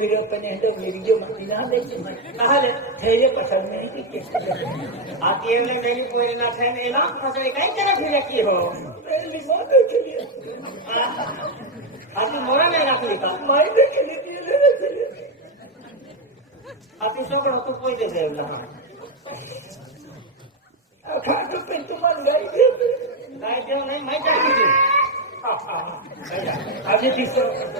फिर अपने तो मेरी जो मदीना देखे मैं कहा ले थेरे पसंद में ही के आप ये ने कहीं पूरे ना थे ने ना फसे कहीं तरह फिर की हो फिर भी मौत के लिए आ अभी मोरा में रख लेता मैं देख के लेती ले आप इसको कर तो कोई दे दे ना खा तो पे तुम मान गए नहीं देव नहीं मैं चाहती थी अभी तीसरा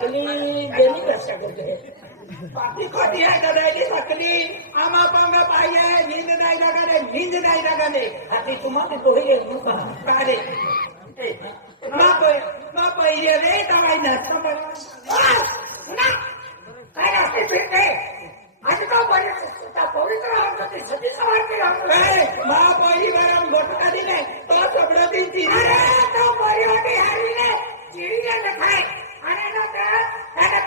सकली गेली पापी को दिया दादा सकली हम नींद नींद अति तुम्हाला है रे दवाई ना समझ ना कहीं ऐसे फिरते आज तो माँ पाय, माँ पाय तो के है माँ पाई तो सब रोटी तो बड़ी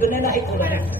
बन कर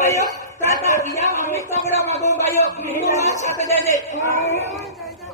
Bayu, kata dia mau minta berapa bom bayu, minta satu jadi.